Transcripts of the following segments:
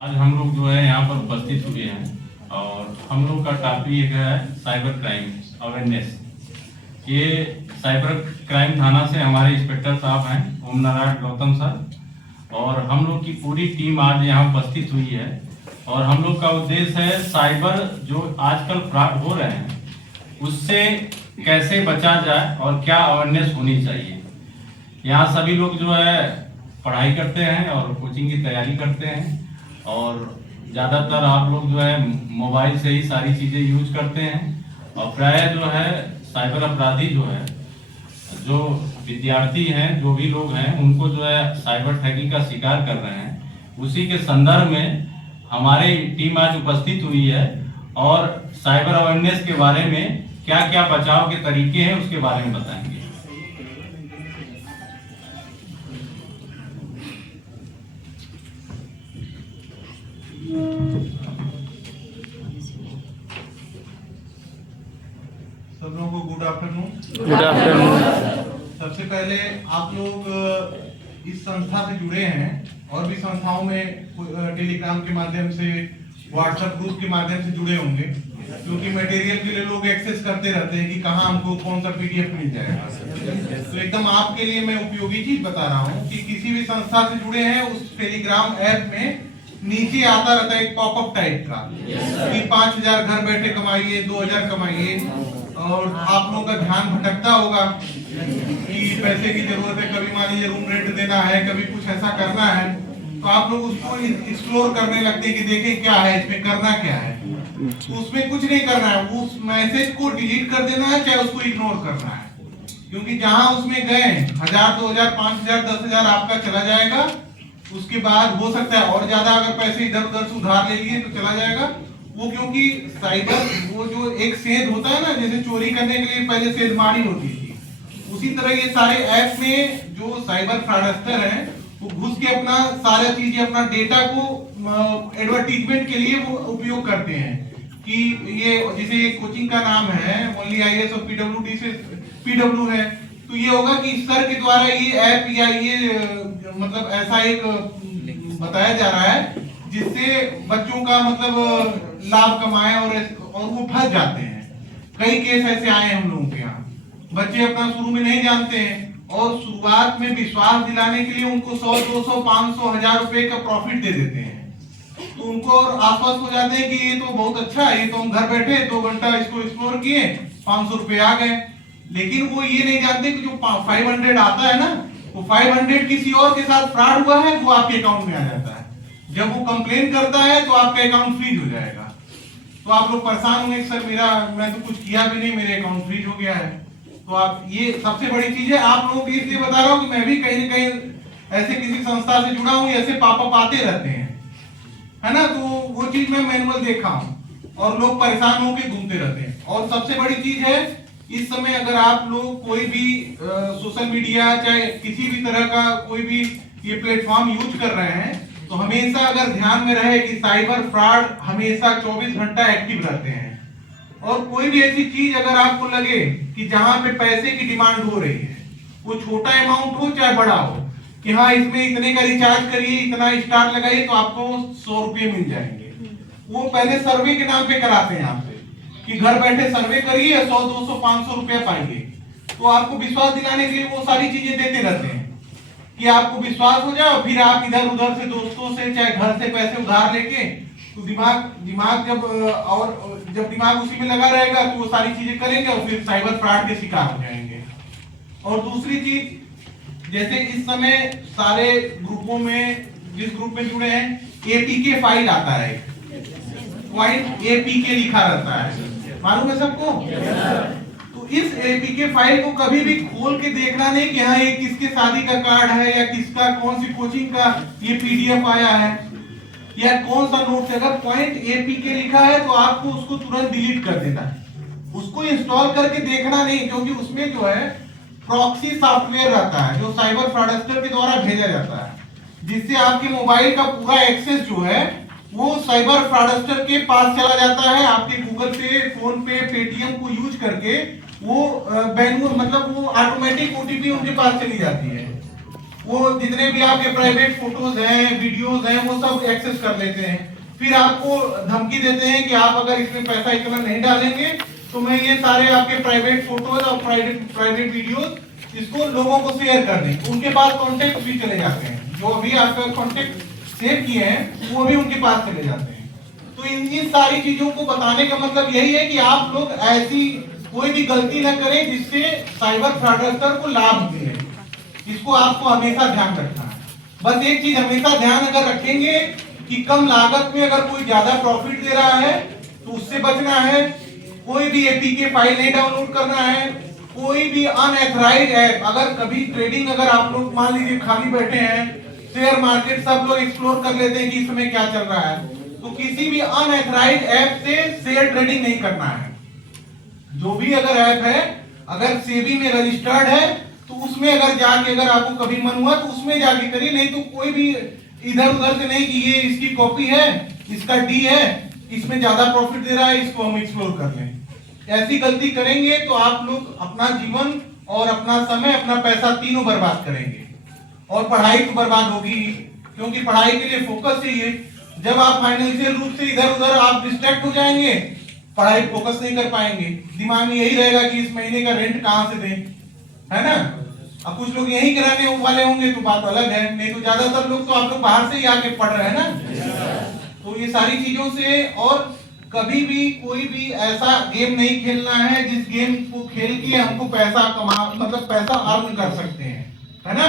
आज हम लोग जो है यहाँ पर उपस्थित हुए हैं और हम लोग का टॉपिक है साइबर क्राइम अवेयरनेस। ये साइबर क्राइम थाना से हमारे इंस्पेक्टर साहब हैं ओम नारायण गौतम सर, और हम लोग की पूरी टीम आज यहाँ उपस्थित हुई है। और हम लोग का उद्देश्य है साइबर जो आजकल फ्रॉड हो रहे हैं उससे कैसे बचा जाए और क्या अवेयरनेस होनी चाहिए। यहाँ सभी लोग जो है पढ़ाई करते हैं और कोचिंग की तैयारी करते हैं, और ज़्यादातर आप लोग जो है मोबाइल से ही सारी चीज़ें यूज करते हैं। और प्राय जो है साइबर अपराधी जो है, जो विद्यार्थी हैं, जो भी लोग हैं, उनको जो है साइबर ठगी का शिकार कर रहे हैं। उसी के संदर्भ में हमारी टीम आज उपस्थित हुई है और साइबर अवेयरनेस के बारे में क्या क्या बचाव के तरीके हैं उसके बारे में बताएंगे। सब लोगों को गुड आफ्टरनून। Good afternoon. सबसे पहले आप लोग इस संस्था से जुड़े हैं और भी संस्थाओं में टेलीग्राम के माध्यम से, व्हाट्सएप ग्रुप के माध्यम से जुड़े होंगे, क्योंकि मटेरियल के लिए लोग एक्सेस करते रहते हैं कि कहाँ हमको कौन सा पीडीएफ मिल जाएगा। तो एकदम आपके लिए मैं उपयोगी चीज बता रहा हूँ कि किसी भी संस्था से जुड़े हैं उस टेलीग्राम ऐप में नीचे आता रहता है एक पॉपअप टाइप का कि 5000 घर बैठे कमाइए, 2000 कमाइए। और आप लोगों का ध्यान भटकता होगा कि पैसे की जरूरत है, कभी मान लीजिए रूम रेंट देना है, कभी कुछ ऐसा करना है, तो आप लोग उसको एक्सप्लोर करने लगते हैं कि देखें क्या है इसमें, करना क्या है। तो उसमें कुछ नहीं करना है, उस मैसेज को डिलीट कर देना है, चाहे उसको इग्नोर करना है। क्योंकि जहां उसमें गए 1000, 2000, 5000, 10000 आपका चला जाएगा। उसके बाद हो सकता है और ज्यादा अगर पैसे इधर उधर से उधार ले लिए तो चला जाएगा वो, क्योंकि साइबर वो जो एक सेध होता है ना, जैसे चोरी करने के लिए पहले सेधमारी होती थी, उसी तरह ये सारे ऐप में जो साइबर फ्रॉडस्टर हैं वो घुस के अपना सारा चीजें, अपना डेटा को एडवर्टीजमेंट के लिए वो उपयोग करते हैं। कि ये जैसे एक कोचिंग का नाम है ओनली आईएएस और पीडब्ल्यूडी से पीडब्ल्यू है, तो ये होगा कि सर के द्वारा ये ऐप या ये मतलब ऐसा एक बताया जा रहा है जिससे बच्चों का मतलब लाभ कमाए और वो फंस जाते हैं। कई केस ऐसे आए हैं हम लोगों के यहाँ। बच्चे अपना शुरू में नहीं जानते हैं और शुरुआत में विश्वास दिलाने के लिए उनको 100, 200, 500, 1000 रुपए का प्रॉफिट दे देते हैं। तो उनको और आश्वस्त हो जाते हैं कि ये तो बहुत अच्छा है, ये तो हम घर बैठे 2 घंटा इसको एक्सप्लोर किए, 500 रुपए आ गए। लेकिन वो ये नहीं जानते कि जो 500 आता है ना, वो 500 किसी और के साथ फ्रॉड हुआ है, वो आपके अकाउंट में आ जाता है। जब वो कंप्लेन करता है तो आपका अकाउंट फ्रीज हो जाएगा। तो आप लोग परेशान होंगे सर मैं तो कुछ किया भी नहीं, मेरे अकाउंट फ्रीज हो गया है। तो आप ये सबसे बड़ी चीज है। आप लोगों के इसलिए बता रहा हूँ कि मैं भी कहीं ना कहीं ऐसे किसी संस्था से जुड़ा हूँ, ऐसे पॉपअप आते रहते हैं, है ना। तो वो चीज मैं मैनुअल देखा हूँ और लोग परेशान होकर घूमते रहते हैं। और सबसे बड़ी चीज है, इस समय अगर आप लोग कोई भी सोशल मीडिया चाहे किसी भी तरह का कोई भी ये प्लेटफॉर्म यूज कर रहे हैं, तो हमेशा अगर ध्यान में रहे कि साइबर फ्रॉड हमेशा 24 घंटा एक्टिव रहते हैं। और कोई भी ऐसी चीज अगर आपको लगे कि जहां पे पैसे की डिमांड हो रही है, वो छोटा अमाउंट हो चाहे बड़ा हो, कि हाँ इसमें इतने का रिचार्ज करिए, इतना स्टार लगाइए तो आपको 100 रुपये मिल जाएंगे, वो पहले सर्वे के नाम पे कराते हैं आपसे कि घर बैठे सर्वे करिए 100, 200, 500 रुपया पाइए। तो आपको विश्वास दिलाने के लिए वो सारी चीजें देते रहते हैं कि आपको विश्वास हो जाए। फिर आप इधर उधर से दोस्तों से चाहे घर से पैसे उधार लेके, तो दिमाग जब दिमाग उसी में लगा रहेगा तो वो सारी चीजें करेंगे और फिर साइबर फ्रॉड के शिकार हो जाएंगे। और दूसरी चीज, जैसे इस समय सारे ग्रुपों में, जिस ग्रुप में जुड़े हैं, एपीके फाइल आता है, पॉइंट एपीके लिखा रहता है, मालूम है सबको। तो इस एपीके फाइल को कभी भी खोल के देखना नहीं कि हाँ ये किसके शादी का कार्ड है या किसका कौन सी कोचिंग का ये पीडीएफ आया है या कौन सा नोट। अगर पॉइंट एपीके लिखा है तो आपको उसको तुरंत डिलीट कर देना है, उसको इंस्टॉल करके देखना नहीं, क्योंकि उसमें जो है प्रॉक्सी सॉफ्टवेयर रहता है जो साइबर फ्रॉडस्टर के द्वारा भेजा जाता है, जिससे आपके मोबाइल का पूरा एक्सेस जो है वो साइबर फ्रॉडस्टर के पास चला जाता है। आपके गूगल पे, फोन पे, पेटीएम को यूज करके वो मतलब वो ऑटोमेटिक ओटीपी उनके पास चली जाती है। वो जितने भी आपके प्राइवेट फोटोज हैं, वीडियोज हैं, वो सब एक्सेस कर लेते हैं। फिर आपको धमकी देते हैं कि आप अगर इसमें पैसा इतना नहीं डालेंगे तो मैं ये सारे आपके प्राइवेट फोटोज और प्राइवेट वीडियोज इसको लोगों को शेयर कर दें। उनके पास कॉन्टेक्ट भी चले जाते हैं, जो अभी आपका कॉन्टेक्ट सेव किए हैं वो भी उनके पास चले जाते हैं। तो इन सारी चीजों को बताने का मतलब यही है कि आप लोग ऐसी कोई भी गलती न करें जिससे साइबर फ्रॉडस्टर को लाभ मिले। इसको आपको हमेशा ध्यान रखना है। बस एक चीज हमेशा ध्यान अगर रखेंगे कि कम लागत में अगर कोई ज्यादा प्रॉफिट दे रहा है तो उससे बचना है। कोई भी एपीके फाइल नहीं डाउनलोड करना है। कोई भी अनएथराइज्ड ऐप, अगर कभी ट्रेडिंग अगर आप लोग मान लीजिए खाली बैठे हैं, शेयर मार्केट सब लोग एक्सप्लोर कर लेते हैं कि इस समय क्या चल रहा है, तो किसी भी अनएथराइज्ड ऐप से शेयर ट्रेडिंग नहीं करना है। जो भी अगर ऐप है, अगर सेबी में रजिस्टर्ड है तो उसमें अगर जाके अगर आपको कभी मन हुआ तो उसमें जाके करिए, नहीं तो कोई भी इधर उधर से नहीं कि ये इसकी कॉपी है, इसका डी है, इसमें ज्यादा प्रॉफिट दे रहा है, इसको हम एक्सप्लोर कर लें। ऐसी गलती करेंगे तो आप लोग अपना जीवन और अपना समय, अपना पैसा तीनों बर्बाद करेंगे। और पढ़ाई तो बर्बाद होगी, क्योंकि पढ़ाई के लिए फोकस चाहिए। जब आप फाइनेंशियल रूप से इधर उधर आप डिस्ट्रैक्ट हो जाएंगे, पढ़ाई फोकस नहीं कर पाएंगे। दिमाग में यही रहेगा कि इस महीने का रेंट कहां से दें, है ना। अब कुछ लोग यही कराने वाले होंगे तो बात अलग है, नहीं तो ज्यादातर लोग तो आप लोग बाहर से ही आके पढ़ रहे हैं ना। तो ये सारी चीजों से, और कभी भी कोई भी ऐसा गेम नहीं खेलना है जिस गेम को खेल के हमको पैसा मतलब पैसा अर्न कर सकते हैं, है ना।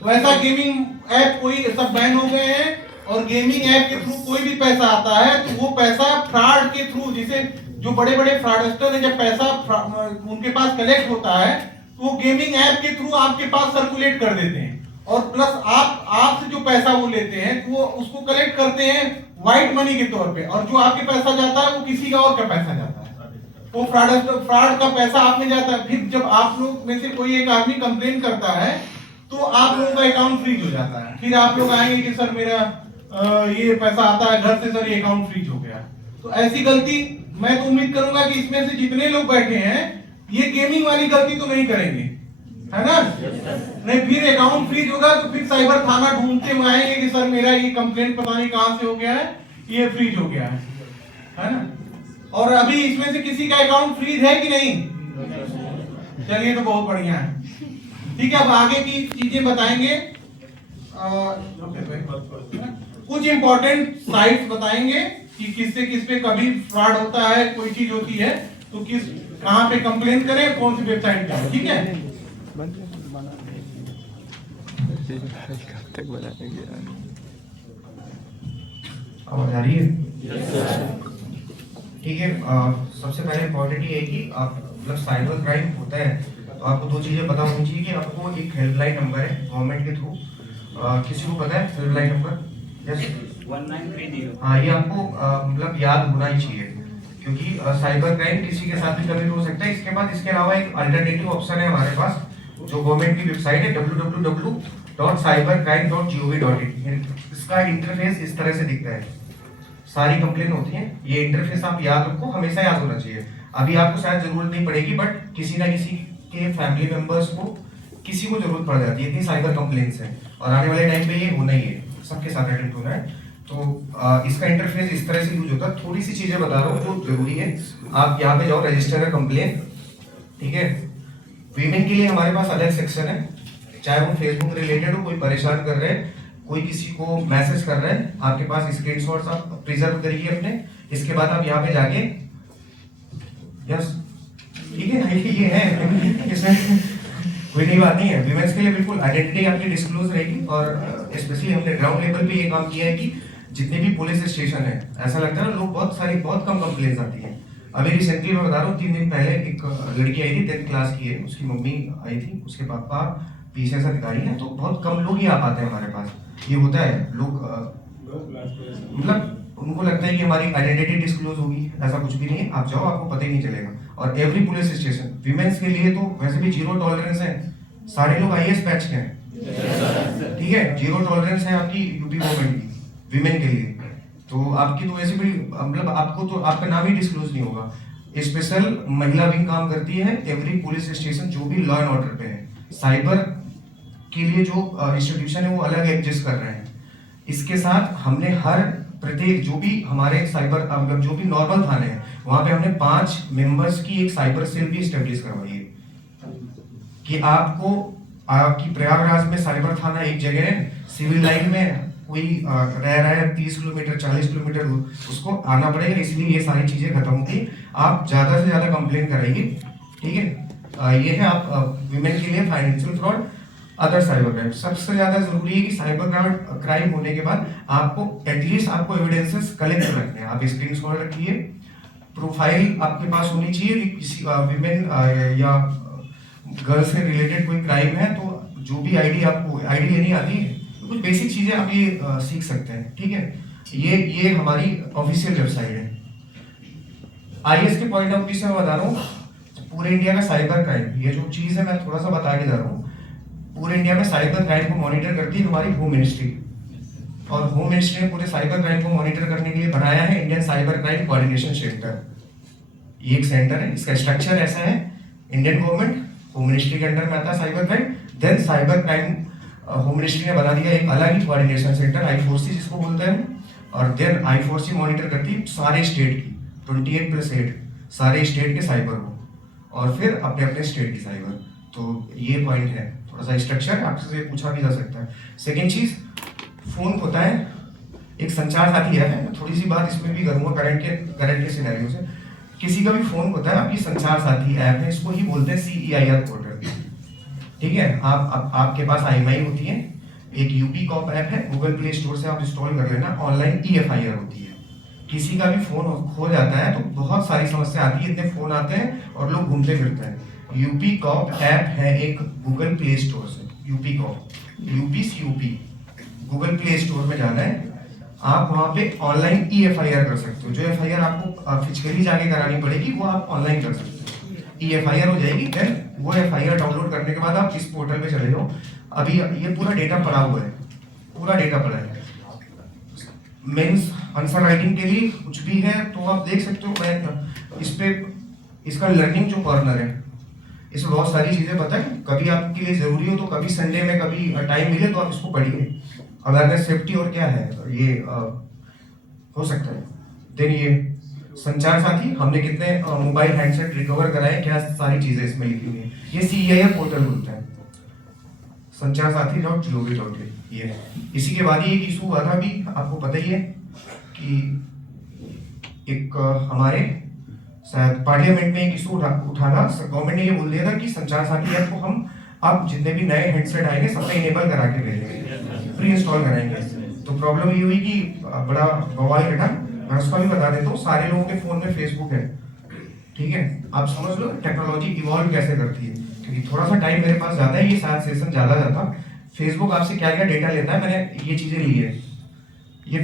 तो ऐसा गेमिंग ऐप कोई सब बैन हो गए हैं, और गेमिंग ऐप के थ्रू कोई भी पैसा आता है तो वो पैसा फ्रॉड के थ्रू, जिसे जो बड़े बड़े फ्रॉडस्टर है, जब पैसा उनके पास कलेक्ट होता है तो वो गेमिंग ऐप के थ्रू आपके पास सर्कुलेट कर देते हैं। और प्लस आपसे जो पैसा वो लेते हैं वो उसको कलेक्ट करते हैं व्हाइट मनी के तौर पे, और जो आपके पैसा जाता है वो किसी का और का पैसा जाता है, वो फ्रॉड का पैसा आप में जाता है। फिर जब आप लोग में से कोई एक आदमी कंप्लेन करता है तो आप लोगों का अकाउंट फ्रीज हो जाता है। फिर आप लोग आएंगे कि सर मेरा ये पैसा आता है घर से, सर ये अकाउंट फ्रीज हो गया। तो ऐसी गलती मैं तो उम्मीद करूंगा कि इसमें से जितने लोग बैठे हैं ये गेमिंग वाली गलती तो नहीं करेंगे, है ना। नहीं, फिर अकाउंट फ्रीज होगा तो फिर साइबर थाना ढूंढते हुए आएंगे कि सर मेरा ये कंप्लेंट पता नहीं कहां से हो गया है, ये फ्रीज हो गया है ना। और अभी इसमें से किसी का अकाउंट फ्रीज है कि नहीं? चलिए, तो बहुत बढ़िया है। ठीक है, अब आगे की चीजें बताएंगे। कुछ इंपॉर्टेंट साइट्स बताएंगे कि किससे किस पे कभी फ्रॉड होता है, कोई चीज होती है तो किस कहां पे कंप्लेन करें, कौन सी वेबसाइट पे, ठीक है। आवाज आ रही है? ठीक है। सबसे पहले इम्पोर्टेंट ये है कि आप मतलब साइबर क्राइम होता है तो आपको दो चीजें पता होनी चाहिए कि आपको एक हेल्पलाइन नंबर है गवर्नमेंट के थ्रू, किसी को पता है हेल्पलाइन नंबर? यस, 1930। हाँ, ये आपको मतलब याद होना ही चाहिए, क्योंकि साइबर क्राइम किसी के साथ भी कमिट हो सकता है। इसके बाद इसके अलावा एक अल्टरनेटिव ऑप्शन है हमारे पास, जो गवर्नमेंट की वेबसाइट है www.cybercrime.gov.in। इसका इंटरफेस इस तरह से दिखता है, सारी कंप्लेन होती है। ये इंटरफेस आप याद रखो, हमेशा याद होना चाहिए। अभी आपको शायद जरूरत नहीं पड़ेगी, बट किसी ना किसी के फैमिली मेंबर्स को, किसी को जरूरत पड़ जाती है। इतनी साइबर कंप्लेंट्स है और आने वाले टाइम पे ये होना ही है, सबके साथ अटेंड होना है। तो इसका इंटरफेस इस तरह से यूज होता है। थोड़ी सी चीजें बता रहा हूँ जो जरूरी है। आप यहाँ पे जाओ, रजिस्टर है कंप्लेन, ठीक है। वीमेन के लिए हमारे पास अलग सेक्शन है, चाहे वो फेसबुक रिलेटेड हो, कोई परेशान कर रहे हैं, कोई किसी को मैसेज कर रहे हैं, आपके पास स्क्रीनशॉट्स आप प्रिजर्व करिए अपने। इसके बाद आप यहाँ पे जाके, यस ठीक है ना, ये है इसमें कोई नई बात नहीं है। वीमेंस के लिए बिल्कुल आइडेंटिटी आपकी डिस्क्लोज रहेगी। और स्पेशली हमने ग्राउंड लेवल पे ये काम किया है कि जितने भी पुलिस स्टेशन है, ऐसा लगता है ना लोग बहुत कम कंप्लेंट्स आती है। अभी रिसेंटली मैं बता रहा हूँ, 3 दिन पहले एक लड़की आई थी, 10th क्लास की है, उसकी मम्मी आई थी, उसके पापा पीसीएस अधिकारी हैं। तो बहुत कम लोग ही आ पाते हैं हमारे पास। ये होता है, लोग मतलब उनको लगता है कि हमारी आइडेंटिटी डिस्क्लोज होगी, ऐसा कुछ भी नहीं है। आप जाओ, आपको पता ही नहीं चलेगा। और एवरी पुलिस स्टेशन वीमेंस के लिए तो वैसे भी 0 टॉलरेंस है। सारे लोग आईएएस बैच के हैं, ठीक है। 0 टॉलरेंस है आपकी यूपी गवर्नमेंट की वीमेन के लिए। तो आपकी तो वैसे भी मतलब आपको तो आपका नाम ही डिस्क्लोज नहीं होगा। स्पेशल महिला विंग काम करती है एवरी पुलिस स्टेशन, जो भी लॉ एंड ऑर्डर पे है। साइबर के लिए जो इंस्टीट्यूशन है वो अलग एग्जिस्ट कर रहे हैं। इसके साथ हमने हर प्रत्येक जो भी हमारे साइबर मतलब जो भी नॉर्मल थाने हैं वहां पे हमने 5 मेंबर्स की एक साइबर सेल भी स्टेब्लिश करवाई है कि आपको आपकी प्रयागराज में साइबर थाना एक जगह है, सिविल लाइन में कोई रह रहा है 30 किलोमीटर 40 किलोमीटर दूर, उसको आना पड़ेगा। इसलिए ये सारी चीजें खत्म होगी, आप ज्यादा से ज्यादा कंप्लेन कराइए, ठीक है। ये है आप विमेन के लिए financial fraud, other cyber crime. सबसे ज्यादा जरूरी है कि साइबर क्राइम होने के बाद आपको एटलीस्ट आपको एविडेंसेस कलेक्ट रखने हैं। आप स्क्रीनशॉट रखिए, प्रोफाइल आपके पास होनी चाहिए कि किसी विमेन या गर्ल से रिलेटेड कोई क्राइम है तो जो भी आईडी आपको आईडी लेनी आती है तो कुछ बेसिक चीजें आप ये सीख सकते हैं, ठीक है। ये हमारी ऑफिशियल वेबसाइट है। आईएएस के पॉइंट ऑफ व्यू से मैं बता रहा हूँ पूरे इंडिया का साइबर क्राइम, ये जो चीज है मैं थोड़ा सा बता के जा रहा हूँ। पूरे इंडिया में साइबर क्राइम को मॉनिटर करती है हमारी होम मिनिस्ट्री, और होम मिनिस्ट्री ने पूरे साइबर क्राइम को मॉनिटर करने के लिए बनाया है Indian cyber crime coordination centre. ये एक सेंटर है, इसका स्ट्रक्चर ऐसा है, इंडियन गवर्नमेंट होम मिनिस्ट्री के अंडर में आता है cyber crime, then cyber crime home ministry ने बना दिया एक अलग ही कोऑर्डिनेशन सेंटर I4C जिसको बोलते हैं, और देन I4C मॉनिटर करती है सारे स्टेट की 28+8 सारे स्टेट के साइबर को, और फिर अपने अपने स्टेट की साइबर। तो ये पॉइंट है, थोड़ा सा स्ट्रक्चर आपसे पूछा भी जा सकता है। सेकेंड चीज, फोन होता है एक संचार साथी है, मैं थोड़ी सी बात इसमें भी करूंगा करंट के सिनेरियो से। किसी का भी फोन होता है आपकी संचार साथी ऐप है, इसको ही बोलते हैं CEIR पोर्टल, ठीक है। आपके पास IMI होती है, एक यूपी कॉप ऐप है, गूगल प्ले स्टोर से आप इंस्टॉल कर लेना, ऑनलाइन EFIR होती है। किसी का भी फोन खो जाता है तो बहुत सारी समस्या आती है, इतने फोन आते हैं और लोग घूमते फिरते हैं। यूपी कॉप ऐप है एक गूगल प्ले स्टोर से, UP cop UPCUP Google play store में जाना है, आप वहां पे ऑनलाइन EFIR कर सकते हो। जो FIR आपको फिजिकली जाके करानी पड़ेगी वो आप ऑनलाइन कर सकते हो, EFIR हो जाएगी। देन वो FIR डाउनलोड करने के बाद आप इस पोर्टल पे चले जाओ। अभी ये पूरा डेटा पड़ा हुआ है, पूरा डेटा पड़ा है। मेंस आंसर राइटिंग के लिए कुछ भी है तो आप देख सकते हो। मैं इस पे इसका लर्निंग जो कॉर्नर है इसमें बहुत सारी चीजें बताएं, कभी आपके लिए जरूरी हो तो कभी संडे में कभी टाइम मिले तो आप इसको पढ़िए। अवेयरनेस सेफ्टी और क्या है ये हो सकता है। देन ये संचार साथी, हमने कितने मोबाइल हैंडसेट रिकवर कराए, क्या सारी चीजें इसमें लिखी हुई है। ये CEIR पोर्टल बोलता है, संचार साथी.gov.in। ये इसी के बाद ये एक इशू हुआ था, अभी आपको पता ही है कि एक हमारे शायद पार्लियामेंट में एक इशू उठाना, गवर्नमेंट ने ये बोल दिया था कि संचार साथी ऐप को हम अब जितने भी नए हैंडसेट आएंगे सब में इनेबल करा के भेजेंगे, प्री इंस्टॉल कराएंगे। तो प्रॉब्लम ये हुई कि बड़ा बवाल घटा। मैं उसका भी बता देता हूँ, सारे लोगों के फोन में फेसबुक है, ठीक है। आप समझ लो टेक्नोलॉजी इवॉल्व कैसे करती है, क्योंकि थोड़ा सा टाइम मेरे पास ज्यादा है, ये शायद सेशन ज्यादा जाता। फेसबुक आपसे क्या क्या डेटा लेता है, मैंने ये चीजें ली है।